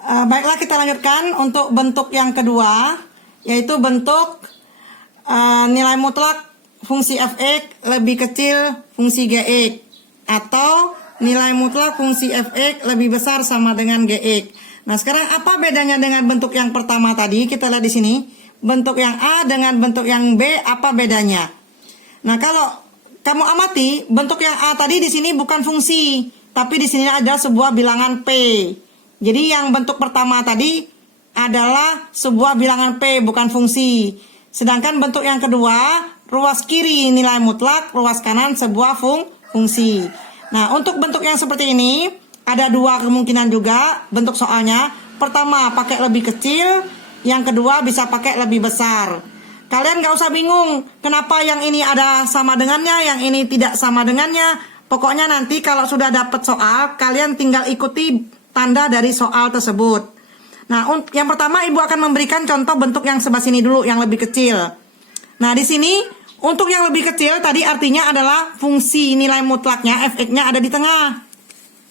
Baiklah, kita lanjutkan untuk bentuk yang kedua, yaitu bentuk nilai mutlak fungsi f(x) lebih kecil fungsi gx, atau nilai mutlak fungsi f(x) lebih besar sama dengan gx. Nah, sekarang apa bedanya dengan bentuk yang pertama tadi? Kita lihat di sini. Bentuk yang A dengan bentuk yang B, apa bedanya? Nah, kalau kamu amati, bentuk yang A tadi di sini bukan fungsi, tapi di sini ada sebuah bilangan P. Jadi yang bentuk pertama tadi adalah sebuah bilangan P, bukan fungsi. Sedangkan bentuk yang kedua, ruas kiri nilai mutlak, ruas kanan sebuah fungsi. Nah, untuk bentuk yang seperti ini, ada dua kemungkinan juga bentuk soalnya. Pertama, pakai lebih kecil. Yang kedua, bisa pakai lebih besar. Kalian gak usah bingung, kenapa yang ini ada sama dengannya, yang ini tidak sama dengannya. Pokoknya nanti kalau sudah dapat soal, kalian tinggal ikuti tanda dari soal tersebut. Nah, yang pertama Ibu akan memberikan contoh bentuk yang sebelah sini dulu, yang lebih kecil. Nah, di sini untuk yang lebih kecil tadi artinya adalah fungsi nilai mutlaknya f(x)-nya ada di tengah.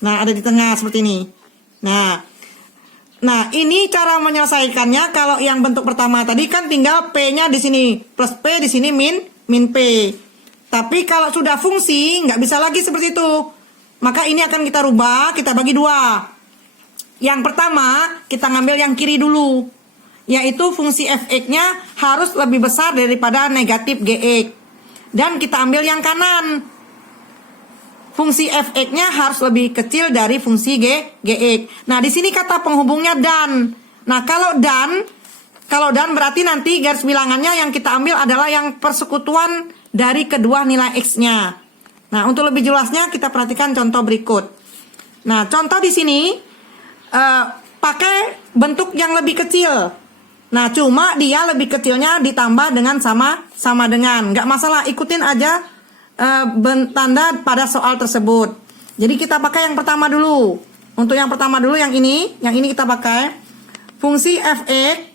Nah, ada di tengah seperti ini. Nah, ini cara menyelesaikannya. Kalau yang bentuk pertama tadi kan tinggal P-nya di sini plus P, di sini min P. Tapi kalau sudah fungsi, nggak bisa lagi seperti itu. Maka ini akan kita rubah, kita bagi dua. Yang pertama, kita ngambil yang kiri dulu. Yaitu fungsi f(x)-nya harus lebih besar daripada negatif gx. Dan kita ambil yang kanan. Fungsi f(x)-nya harus lebih kecil dari fungsi gx. Nah, di sini kata penghubungnya dan. Nah, kalau dan berarti nanti garis bilangannya yang kita ambil adalah yang persekutuan dari kedua nilai x-nya. Nah, untuk lebih jelasnya kita perhatikan contoh berikut. Nah, contoh di sini pakai bentuk yang lebih kecil. Nah, cuma dia lebih kecilnya ditambah dengan sama dengan. Nggak masalah, ikutin aja tanda pada soal tersebut. Jadi kita pakai yang pertama dulu. Untuk yang pertama dulu yang ini kita pakai fungsi f(x)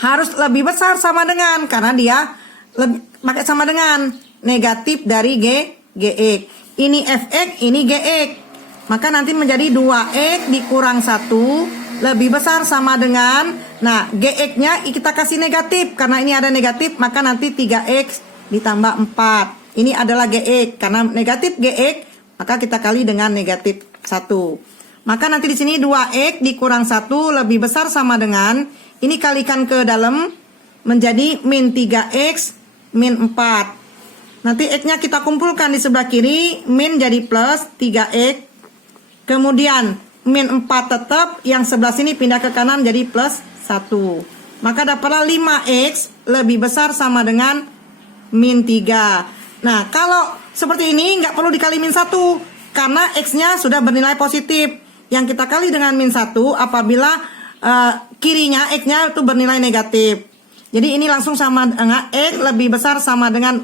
harus lebih besar sama dengan, karena dia pakai sama dengan negatif dari gx. Ini f(x), ini gx. Maka nanti menjadi 2x dikurang 1 lebih besar sama dengan, nah gx-nya kita kasih negatif, karena ini ada negatif, maka nanti 3x ditambah 4. Ini adalah gx, karena negatif gx, maka kita kali dengan negatif 1. Maka nanti di sini 2x dikurang 1 lebih besar sama dengan, ini kalikan ke dalam, menjadi min 3x min 4. Nanti x-nya kita kumpulkan di sebelah kiri, min jadi plus 3x. Kemudian min 4 tetap, yang sebelah sini pindah ke kanan jadi plus 1. Maka dapatlah 5x lebih besar sama dengan min 3. Nah, kalau seperti ini nggak perlu dikali min 1, karena x-nya sudah bernilai positif. Yang kita kali dengan min 1 apabila kirinya x-nya itu bernilai negatif. Jadi ini langsung sama dengan x lebih besar sama dengan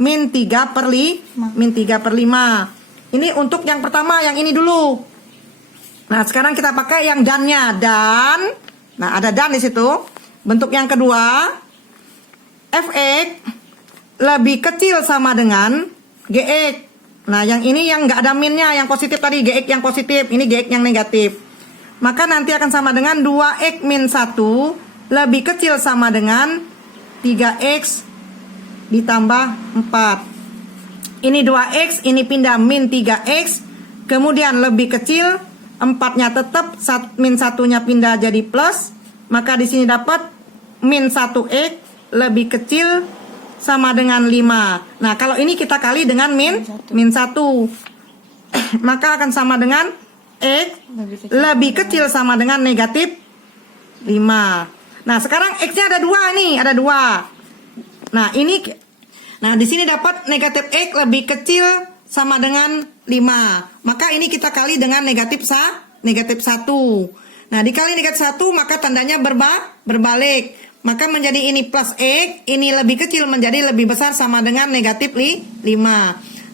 min 3 per 5. Ini untuk yang pertama, yang ini dulu. Nah, sekarang kita pakai yang dan-nya. Dan, nah ada dan di situ. Bentuk yang kedua, f(x) lebih kecil sama dengan gx. Nah, yang ini yang nggak ada minnya, yang positif tadi, gx yang positif, ini gx yang negatif. Maka nanti akan sama dengan 2x min 1 lebih kecil sama dengan 3x ditambah 4. Ini 2x, ini pindah min 3x, kemudian lebih kecil, 4-nya tetap, min 1-nya pindah jadi plus, maka di sini dapat min 1x lebih kecil sama dengan 5. Nah, kalau ini kita kali dengan min 1. Maka akan sama dengan x lebih kecil sama dengan negatif 5. Nah, sekarang x-nya ada 2 nih, ada 2. Nah, di sini dapat negatif x lebih kecil sama dengan 5. Maka ini kita kali dengan negatif 1. Nah, dikali negatif 1 maka tandanya berbalik. Maka menjadi ini plus x, ini lebih kecil menjadi lebih besar sama dengan negatif 5.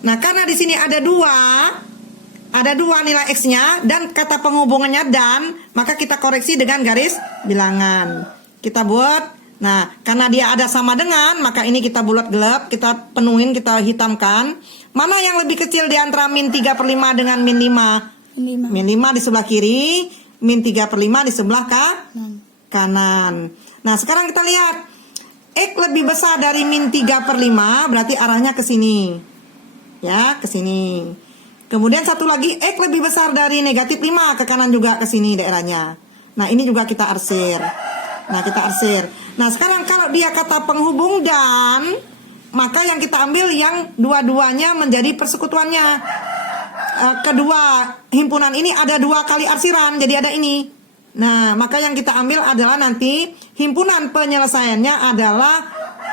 Nah, karena di sini ada 2 nilai x-nya dan kata penghubungannya dan, maka kita koreksi dengan garis bilangan. Kita buat, nah karena dia ada sama dengan, maka ini kita bulat gelap, kita penuhin, kita hitamkan. Mana yang lebih kecil di antara min 3/5 dengan min 5? Min 5 di sebelah kiri. min 3/5 di sebelah kanan. Nah, sekarang kita lihat. X lebih besar dari min 3/5 berarti arahnya ke sini. Ya, ke sini. Kemudian satu lagi, X lebih besar dari negatif 5 ke kanan juga ke sini daerahnya. Nah, ini juga kita arsir. Nah, sekarang kalau dia kata penghubung dan, maka yang kita ambil yang dua-duanya menjadi persekutuannya. Kedua himpunan ini ada 2 kali arsiran, jadi ada ini. Nah, maka yang kita ambil adalah nanti himpunan penyelesaiannya adalah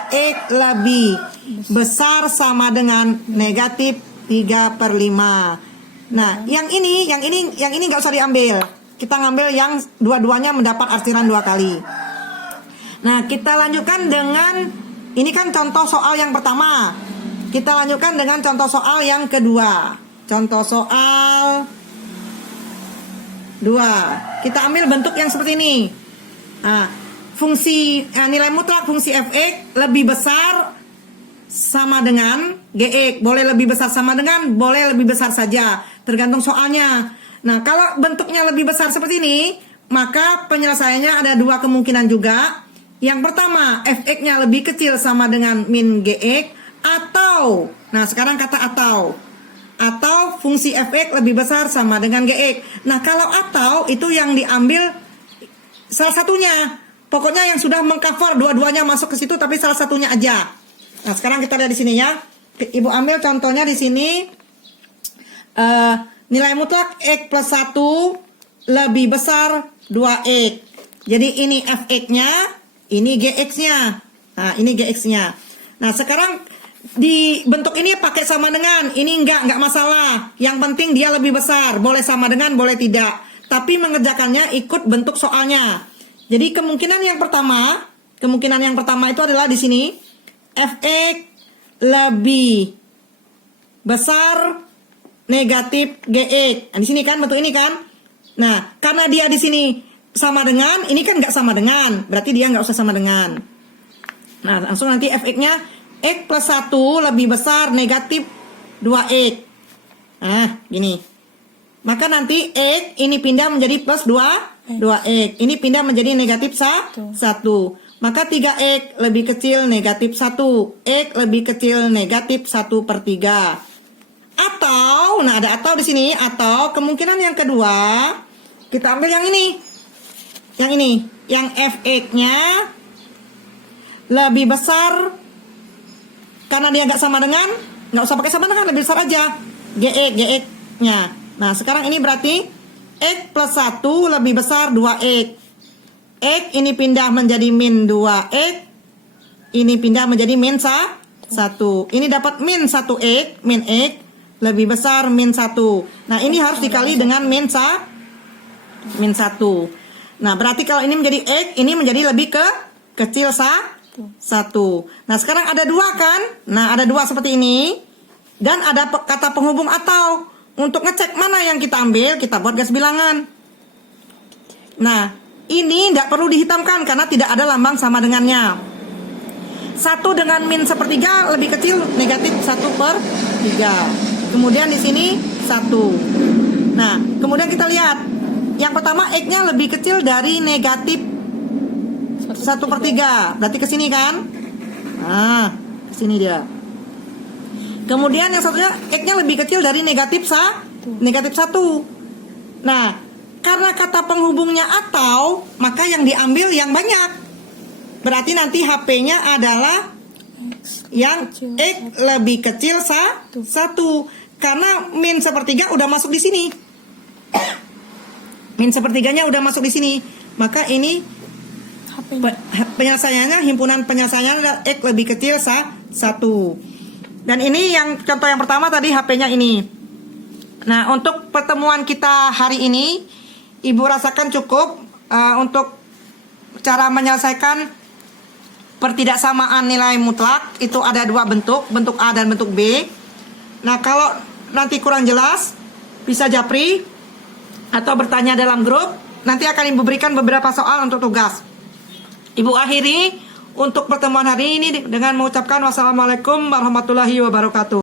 X lebih besar sama dengan negatif 3/5. Nah, yang ini nggak usah diambil. Kita ngambil yang dua-duanya mendapat arsiran 2 kali. Nah, kita lanjutkan dengan, ini kan contoh soal yang pertama. Kita lanjutkan dengan contoh soal yang kedua. Contoh soal 2. Kita ambil bentuk yang seperti ini. Nah, fungsi nilai mutlak fungsi f(x) lebih besar sama dengan gx. Boleh lebih besar sama dengan, boleh lebih besar saja, tergantung soalnya. Nah, kalau bentuknya lebih besar seperti ini, maka penyelesaiannya ada 2 kemungkinan juga. Yang pertama, f(x)-nya lebih kecil sama dengan min gx, atau, nah sekarang kata atau fungsi f(x) lebih besar sama dengan gx. Nah, kalau atau itu yang diambil salah satunya. Pokoknya yang sudah mengcover dua-duanya masuk ke situ, tapi salah satunya aja. Nah, sekarang kita lihat di sini ya. Ibu ambil contohnya di sini. Nilai mutlak x plus 1 lebih besar 2x. Jadi ini f(x)-nya, ini gx-nya. Nah, ini gx-nya. Nah, sekarang di bentuk ini pakai sama dengan, ini enggak masalah. Yang penting dia lebih besar, boleh sama dengan, boleh tidak. Tapi mengerjakannya ikut bentuk soalnya. Jadi kemungkinan yang pertama itu adalah di sini f(x) lebih besar negatif gx. Nah, di sini kan bentuk ini kan. Nah, karena dia di sini sama dengan, ini kan nggak sama dengan, berarti dia nggak usah sama dengan. Nah, langsung nanti f(x)-nya x plus 1 lebih besar negatif 2x. Nah, gini. Maka nanti x ini pindah menjadi plus 2x. Ini pindah menjadi negatif 1. Maka 3x lebih kecil negatif 1. X lebih kecil negatif 1/3. Atau, nah ada atau di sini. Atau kemungkinan yang kedua, kita ambil yang ini. Yang f(x)-nya lebih besar. Karena dia nggak sama dengan, nggak usah pakai sama dengan, lebih besar aja gx-nya. Nah, sekarang ini berarti x plus 1 lebih besar 2x. X ini pindah menjadi min 2x. Ini pindah menjadi min 1. Ini dapat min 1x, min x lebih besar min 1. Nah, ini harus dikali dengan min 1. Nah, berarti kalau ini menjadi x, ini menjadi lebih kecil 1. Nah, sekarang ada 2 kan? Nah, ada 2 seperti ini. Dan ada kata penghubung atau. Untuk ngecek mana yang kita ambil, kita buat garis bilangan. Nah, ini tidak perlu dihitamkan karena tidak ada lambang sama dengannya. 1 dengan min 1/3 lebih kecil negatif 1/3. Kemudian di sini 1. Nah, kemudian kita lihat. Yang pertama, x-nya lebih kecil dari negatif 1/3, berarti ke sini kan? Nah, ke sini dia. Kemudian yang satunya x-nya lebih kecil dari negatif 1. Nah, karena kata penghubungnya atau, maka yang diambil yang banyak. Berarti nanti HP-nya adalah yang x lebih kecil 1. Karena min 1/3 udah masuk di sini. Min 1/3-nya udah masuk di sini. Maka ini penyelesaiannya, himpunan penyelesaiannya adalah x lebih kecil 1. Dan ini yang contoh yang pertama tadi HP-nya ini. Nah, untuk pertemuan kita hari ini, Ibu rasakan cukup untuk cara menyelesaikan pertidaksamaan nilai mutlak. Itu ada 2 bentuk A dan bentuk B. Nah, kalau nanti kurang jelas, bisa japri atau bertanya dalam grup. Nanti akan Ibu berikan beberapa soal untuk tugas. Ibu akhiri untuk pertemuan hari ini dengan mengucapkan wassalamualaikum warahmatullahi wabarakatuh.